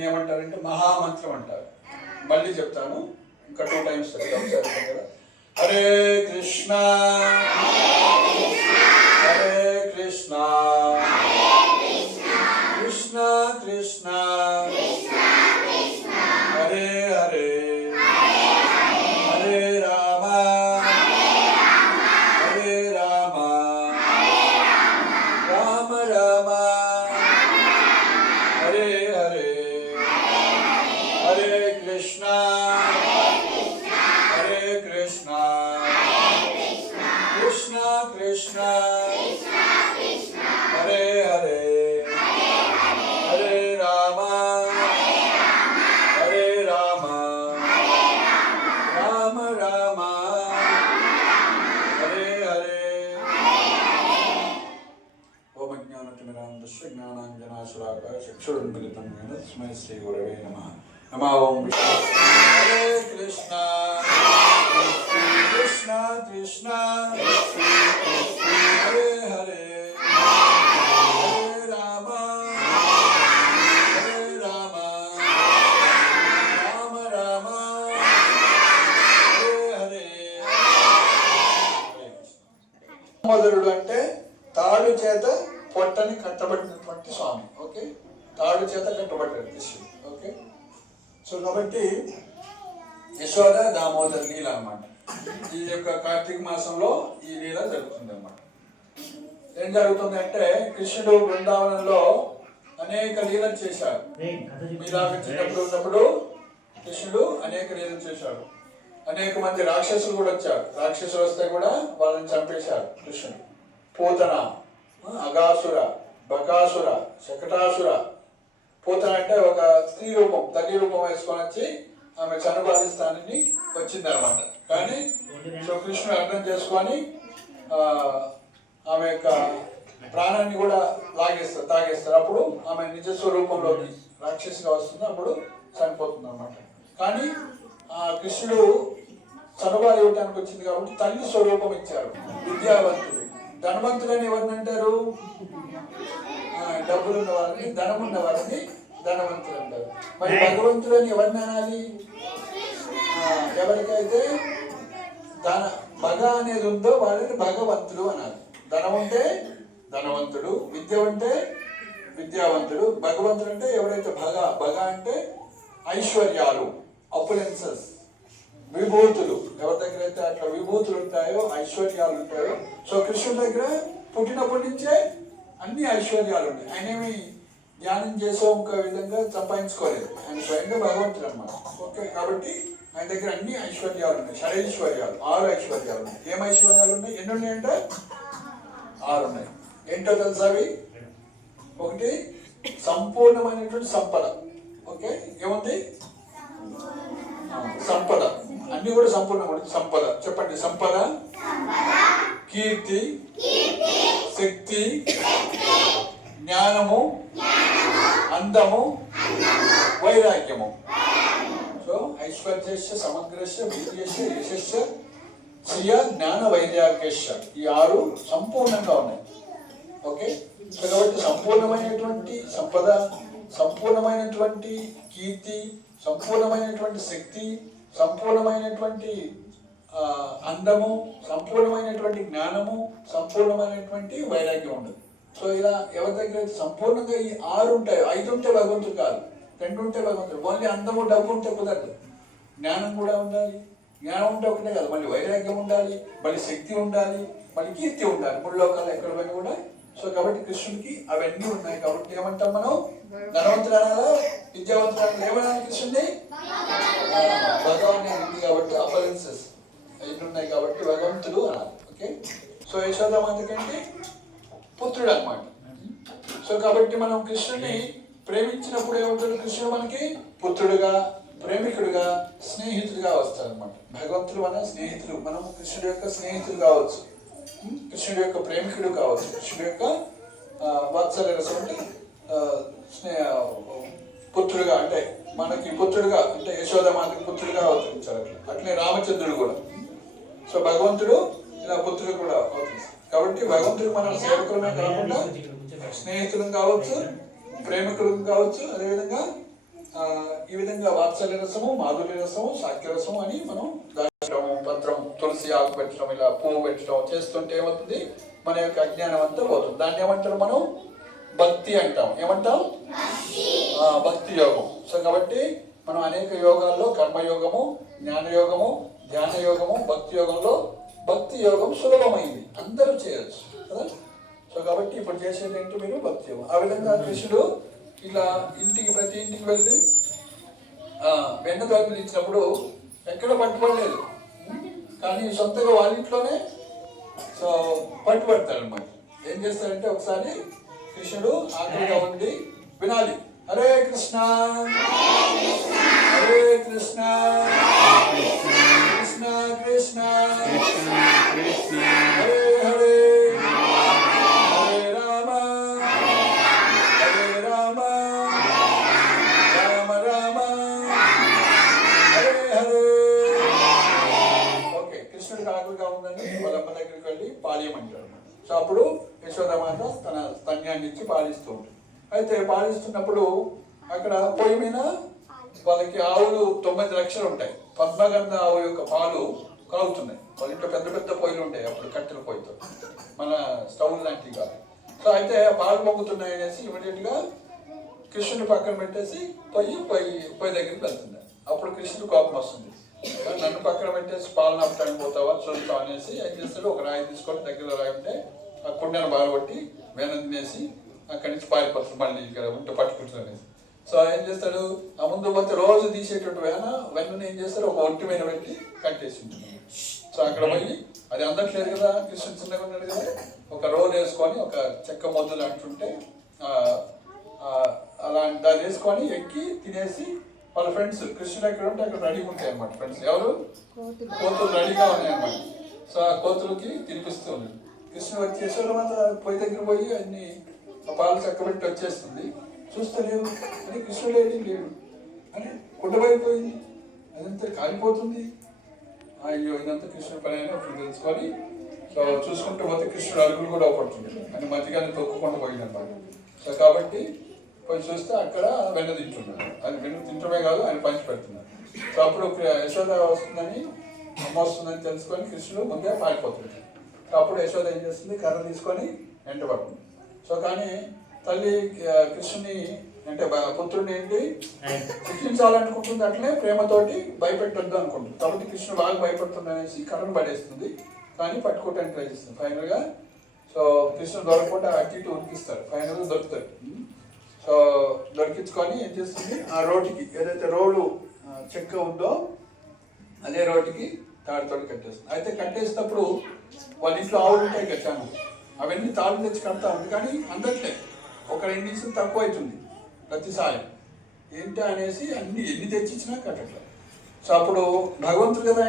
దీన్ని ఏమంటారంటే మహామంత్రం అంటారు. మళ్ళీ చెప్తాను, ఇంకా 2 times ఒకసారి కదా. హరే కృష్ణ హరే కృష్ణ కృష్ణ కృష్ణ హరే హరే హరే రామ హరే రామ రామ రామ హరే హరే హరే కృష్ణ హరే కృష్ణ కృష్ణ కృష్ణ హరే హరే హరే రామ హరే రామ రామ రామ హరే హరే. ఓం జ్ఞానతిమిరాంధస్య జ్ఞానాంజనాశలాకాయ చక్షురున్మిలితం येन తస్మై శ్రీ గురవే నమః. నమః ఓం హరే కృష్ణ కృష్ణ కృష్ణ హరే హరే హరే రామ హరే రామ రామ రామ హరే హరే. దామోదరుడు అంటే తాడు చేత పొట్టని కట్టబడినటువంటి స్వామి. ఓకే, తాడు చేత కట్టబడ్డాడు కృష్ణుడు. ఓకే, సో కాబట్టి యశోద దామోదర్ లీల అన్నమాట. ఈ యొక్క కార్తీక మాసంలో ఈ లీల జరుగుతుంది అన్నమాట. ఏం జరుగుతుంది అంటే కృష్ణుడు బృందావనంలో అనేక లీలలు చేశాడు. మీలాగా చిన్నప్పుడు ఉన్నప్పుడు కృష్ణుడు అనేక లీలలు చేశాడు. అనేక మంది రాక్షసులు కూడా వచ్చారు. రాక్షసులు వస్తే కూడా వాళ్ళని చంపేశాడు కృష్ణుడు. పూతన, అగాసుర, బకాసుర, శకటాసుర. పూతన అంటే ఒక స్త్రీ రూపం, తల్లి రూపం వేసుకొని వచ్చి ఆమె చనుబాధిస్తానని వచ్చిందనమాట. కానీ సో కృష్ణుడు అర్థం చేసుకొని ఆమె యొక్క ప్రాణాన్ని కూడా తాగేస్తారు. అప్పుడు ఆమె నిజ స్వరూపంలోకి రాక్షసిగా వస్తుంది, అప్పుడు చనిపోతుంది అనమాట. కానీ ఆ కృష్ణుడు చనుబాలు ఇవ్వడానికి వచ్చింది కాబట్టి తల్లి స్వరూపం ఇచ్చారు. విద్యావంతుడు. ధనవంతులని ఎవరిని అంటారు? డబ్బులున్న వారిని, ధనమున్న వారిని ధనవంతులు అంటారు. మరి భగవంతులని ఎవరిని అనాలి? ఎవరికైతే భగ అనేది ఉందో వాళ్ళని భగవంతుడు అనాలి. ధనం ఉంటే ధనవంతుడు, విద్య ఉంటే విద్యావంతుడు. భగవంతుడు అంటే ఎవరైతే భగ అంటే ఐశ్వర్యాలు, అపులెన్సెస్, విభూతులు. ఎవరి దగ్గర అయితే అట్లా విభూతులు ఉంటాయో, ఐశ్వర్యాలు ఉంటాయో. సో కృష్ణుడి దగ్గర పుట్టినప్పటి నుంచే అన్ని ఐశ్వర్యాలు ఉన్నాయి. ఆయనేమి ధ్యానం చేసే ఒక విధంగా సంపాదించుకోలేదు. ఆయన స్వయంగా భగవంతుడు అన్నమాట. ఓకే, కాబట్టి ఆయన దగ్గర అన్ని ఐశ్వర్యాలు ఉన్నాయి. షడైశ్వర్యాలు, 6 ఐశ్వర్యాలు ఉన్నాయి. ఏం ఐశ్వర్యాలు ఉన్నాయి? ఎన్ని ఉన్నాయంటే 6 ఉన్నాయి. ఏంటో తెలుసా అవి? ఒకటి సంపూర్ణమైనటువంటి సంపద. ఓకే, ఏముంది? సంపద. అన్ని కూడా సంపూర్ణమైన సంపద. చెప్పండి. సంపద, కీర్తి, శక్తి, జ్ఞానము, అందము, వైరాగ్యము. సో ఐశ్వర్యస్య, సమగ్రస్య, వీర్యస్య, యశస్య, శ్రియ, జ్ఞాన, వైరాగ్యస్య. ఈ 6 సంపూర్ణంగా ఉన్నాయి. ఓకే, సో కాబట్టి సంపూర్ణమైనటువంటి సంపద, సంపూర్ణమైనటువంటి కీర్తి, సంపూర్ణమైనటువంటి శక్తి, సంపూర్ణమైనటువంటి అందము, సంపూర్ణమైనటువంటి జ్ఞానము, సంపూర్ణమైనటువంటి వైరాగ్యం ఉండదు. సో ఇలా ఎవరి దగ్గర సంపూర్ణంగా ఈ 6 ఉంటాయి. 5 ఉంటే భగవంతుడు కాదు, 2 ఉంటే భగవంతుడు. ఓన్లీ అందము, డబ్బు ఉంటే కుదరదు. జ్ఞానం కూడా ఉండాలి. జ్ఞానం ఉంటే ఒకటే కాదు, మళ్ళీ వైరాగ్యం ఉండాలి, మళ్ళీ శక్తి ఉండాలి, మళ్ళీ కీర్తి ఉండాలి. 3 లోకాలు ఎక్కడ పోయినా కూడా. సో కాబట్టి కృష్ణుడికి అవన్నీ ఉన్నాయి. కాబట్టి ఏమంటాం మనం? ధనవంతుడు అనాలా, విద్యావంతుడు అనాలి? ఏమనాలి కృష్ణుడిని? భగవాన్ ఉంది కాబట్టి అపలెన్సెస్ 5 ఉన్నాయి కాబట్టి భగవంతుడు అనాలి. ఓకే, సో యశోదామాతకంటే పుత్రుడు అన్నమాట. సో కాబట్టి మనం కృష్ణుడిని ప్రేమించినప్పుడు ఏమవుతాడు? కృష్ణుడు మనకి పుత్రుడుగా, ప్రేమికుడుగా, స్నేహితుడిగా వస్తారనమాట. భగవంతుడు మన స్నేహితుడు. మనం కృష్ణుడి యొక్క స్నేహితుడు కావచ్చు, కృష్ణుడి యొక్క ప్రేమికుడు కావచ్చు, కృష్ణుడి యొక్క వాత్సల్య రసం అంటే పుత్రుడుగా, అంటే మనకి పుత్రుడుగా, అంటే యశోదమాతకి పుత్రుడుగా అవతరించారు. అట్లే రామచంద్రుడు కూడా. సో భగవంతుడు ఇలా పుత్రుడు కూడా అవుతుంది. కాబట్టి భగవంతుడు మన సేవకులమే కాకుండా స్నేహితులు కావచ్చు, ప్రేమికులు కావచ్చు, అదేవిధంగా ఈ విధంగా వాత్సల్య రసము, మాధుర్య రసము, సాఖ్య రసము అని మనం దాచడము, పత్రం, తులసి ఆకు పెట్టడం, ఇలా పువ్వు పెట్టడం చేస్తుంటే ఏమవుతుంది, మన యొక్క అజ్ఞానం అంతా పోతుంది. దాన్ని ఏమంటారు మనం భక్తి అంటాం. ఏమంటాం? భక్తి యోగం. సో కాబట్టి మనం అనేక యోగాల్లో కర్మయోగము, జ్ఞానయోగము, ధ్యాన యోగము, భక్తి యోగంలో భక్తి యోగం సులభమైంది, అందరూ చేయొచ్చు కదా. సో కాబట్టి ఇప్పుడు చేసేది ఏంటి, మీరు భక్తి యోగం. ఆ విధంగా కృష్ణుడు ఇలా ఇంటికి ప్రతి ఇంటికి వెళ్ళి వెన్న తలుపులు ఇచ్చినప్పుడు ఎక్కడ పట్టుబడలేదు, కానీ సొంతగా వాళ్ళ ఇంట్లోనే సో పట్టుబడతారు అనమాట. ఏం చేస్తారంటే ఒకసారి కృష్ణుడు ఆకలిగా ఉండి వినాలి, హరే కృష్ణ హరే కృష్ణ కృష్ణ కృష్ణ హరే హరే హరే రామ హరే రామ రామ రామ హరే హరే. ఓకే, కృష్ణుడికి ఆకలిగా ఉందని వాళ్ళ అమ్మ దగ్గరికి వెళ్ళి పాలియమంటారు. సో అప్పుడు యశోదమాత తన స్తన్యాన్ని ఇచ్చి పాలిస్తూ ఉంటుంది. అయితే పాలిస్తున్నప్పుడు అక్కడ పొయ్యి మీద వాళ్ళకి ఆవులు 9 లక్షలు ఉంటాయి. పద్మగంధ ఆవు యొక్క పాలు కాలుతున్నాయి. వాళ్ళ ఇంట్లో పెద్ద పెద్ద పొయ్యిలు ఉంటాయి అప్పుడు, కట్టెల పొయ్యితో, మన స్టవ్ లాంటివి కాదు. సో అయితే పాలు పొంగుతున్నాయి అనేసి ఇమీడియట్ గా కృష్ణుని పక్కన పెట్టేసి పొయ్యి దగ్గరికి వెళ్తుంది. అప్పుడు కృష్ణుడు కోపం వస్తుంది, నన్ను పక్కన పెట్టేసి పాలు నప్పడానికి పోతావా చూస్తావు అనేసి ఏం చేస్తాడు, ఒక రాయి తీసుకొని దగ్గర రాయి ఉంటే ఆ కుండను బాగొట్టి వెన తినేసి అక్కడి నుంచి పారిపోతాడు, మళ్ళీ ఇక్కడ ఉంటే పట్టుకుంటాడు. సో ఏం చేస్తాడు, ఆ ముందు పోతే రోజు తీసేటట్టు వెన్నను ఏం చేస్తాడు, ఒక ఒంటి మీద పెట్టి కట్టేసి ఉంటుంది. సో అక్కడ పోయి అది అందట్లేదు కదా, కృష్ణుడు చిన్నగా ఉన్నాడు కదా, ఒక రోల్ వేసుకొని ఒక చెక్క మొద్దులు అంటుంటే అలాంటి అది వేసుకొని ఎక్కి తినేసి వాళ్ళ ఫ్రెండ్స్ కృష్ణుడు ఎక్కడ ఉంటే అక్కడ రెడీగా ఉంటాయి అన్నమాట. ఫ్రెండ్స్ ఎవరు, కోతులు రెడీగా ఉన్నాయి అన్నమాట. సో ఆ కోతులకి తినిపిస్తూ ఉన్నాడు. కృష్ణుడు వచ్చేసాడు, మాత్రం పొయ్యి దగ్గర పోయి అన్ని పాలు చక్కబెట్టి వచ్చేస్తుంది. చూస్తలేవు అని కృష్ణుడు లేడు అని కుండబైపోయింది, అదంతా కాలిపోతుంది. అయ్యో ఇదంతా కృష్ణుడి పని అని అప్పుడు తెలుసుకొని సో చూసుకుంటూ పోతే కృష్ణుడు అరుగులు కూడా అవపడుతుంది అని మధ్యగానే తొక్కుకుండా పోయింది అన్నమాట. సో కాబట్టి పోయి చూస్తే అక్కడ వెన్న తింటున్నాడు. అది వెన్న తింటమే కాదు, ఆయన పంచి పెడుతున్నాడు. సో అప్పుడు యశోద వస్తుందని, అమ్మ వస్తుందని తెలుసుకొని కృష్ణుడు ముందే పారిపోతుంది. సో అప్పుడు యశోద ఏం చేస్తుంది, కర్ర తీసుకొని వెంటబడుతుంది. సో కానీ తల్లి కృష్ణుని అంటే పుత్రుడిని ఏంటి శిక్షించాలనుకుంటుంది, అట్లనే ప్రేమతోటి భయపెట్టొద్దు అనుకుంటుంది. కాబట్టి కృష్ణుడు బాగా భయపడుతుంది అనేసి కర్రను పడేస్తుంది, కానీ పట్టుకోవటానికి ట్రై చేస్తుంది. ఫైనల్గా సో కృష్ణుడు దొరకకుండా అటు ఇటు ఉరికిస్తారు. ఫైనల్గా దొరుకుతాడు. సో దొరికించుకొని ఏం చేస్తుంది, ఆ రోడ్డుకి ఏదైతే రోడ్డు చెక్క ఉందో అదే రోడ్డుకి తాడుతోటి కట్టేస్తుంది. అయితే కట్టేసినప్పుడు వాళ్ళ ఇంట్లో ఆవులు ఉంటాయి కదా చాలా, అవన్నీ తాళ్ళు తెచ్చి కడతా ఉంది, కానీ అందట్లే, ఒక 2 నిమిషాలు తక్కువ అవుతుంది ప్రతిసారి. ఏంటి అనేసి ఎన్ని తెచ్చిచ్చినా కట్టట్లేదు. సో అప్పుడు భగవంతుడు కదా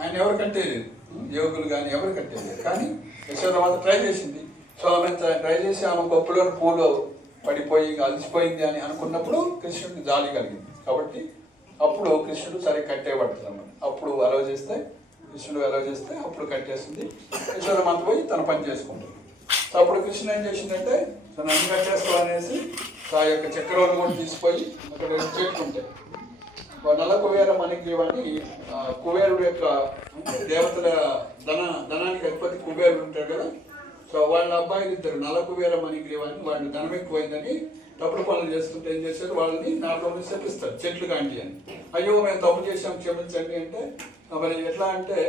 ఆయన ఎవరు కట్టేయలేదు, యోగులు కానీ ఎవరు కట్టేయలేదు. కానీ యశోదమాత ట్రై చేసింది. సో ఆమె ట్రై చేసి ఆమె గొప్పలోని పూలు పడిపోయి అలసిపోయింది అని అనుకున్నప్పుడు కృష్ణుడికి జాలి కలిగింది. కాబట్టి అప్పుడు కృష్ణుడు సరే కట్టేయబడుతుంది అన్నమాట. అప్పుడు కృష్ణుడు అలౌ చేస్తే అప్పుడు కట్టేస్తుంది. యశోదమాత పోయి తన పని చేసుకుంటుంది. సో అప్పుడు కృష్ణుడు ఏం చేసిందంటే, సో నన్ను కట్టేస్తావు అనేసి ఆ యొక్క చక్రవర్తి కూడా తీసుకుపోయి అక్కడ చెట్లు ఉంటాయి. నల్ల కుబేర మణిగ్రీవాన్ని, కుబేరుడు యొక్క దేవతల ధనానికి అధిపతి కుబేరుడు ఉంటాడు కదా. సో వాళ్ళ అబ్బాయిలు ఇద్దరు నల్ల కుబేర మణిగ్రీవాన్ని, వాళ్ళు ధనం ఎక్కువైందని తప్పుడు పనులు చేస్తుంటే ఏం చేస్తారు, వాళ్ళని నాలో శపిస్తారు, చెట్లు కాండి అని. అయ్యో మేము తప్పు చేసాం క్షమించండి అంటే, మరి ఎట్లా అంటే,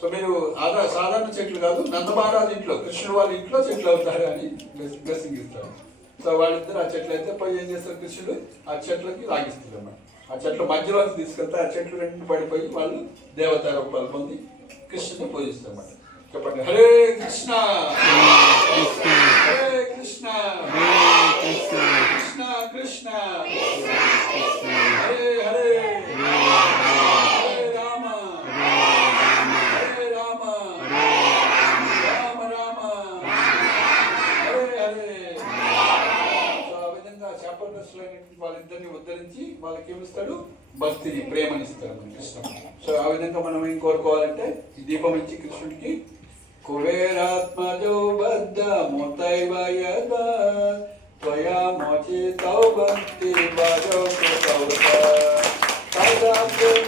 సో మీరు సాధారణ చెట్లు కాదు, నందమహారాజు ఇంట్లో కృష్ణుడు వాళ్ళ ఇంట్లో చెట్లు అవుతారు అని బ్లెస్సింగ్ ఇస్తారు. సో వాళ్ళిద్దరు ఆ చెట్లు అయితే పోయి ఏం చేస్తారు, కృష్ణుడు ఆ చెట్లకి లాగిస్తారు అన్నమాట. ఆ చెట్ల మధ్యలోకి తీసుకెళ్తే ఆ చెట్లు 2 పడిపోయి వాళ్ళు దేవతా రూపాలు పొంది కృష్ణుని పూజిస్తారు అన్నమాట. చెప్పండి, హరే కృష్ణ హరే కృష్ణ కృష్ణ కృష్ణ హరే హరే హరే రామ హరే రామ రామ రామ హరే హరే. ఆ విధంగా శాపగ్రస్తులైనటువంటి వాళ్ళిద్దరిని ఉద్ధరించి వాళ్ళకి ఏమిస్తాడు, భక్తిని, ప్రేమనిస్తాడు కృష్ణుడు. సో ఆ విధంగా మనం ఏం కోరుకోవాలంటే, ఈ దీపం ఇచ్చి కృష్ణుడికి కుబేరాత్మజో బద్ధ మోతైవ యదా త్వయా మోచితౌ భక్తి భజో కృతౌ Thank you.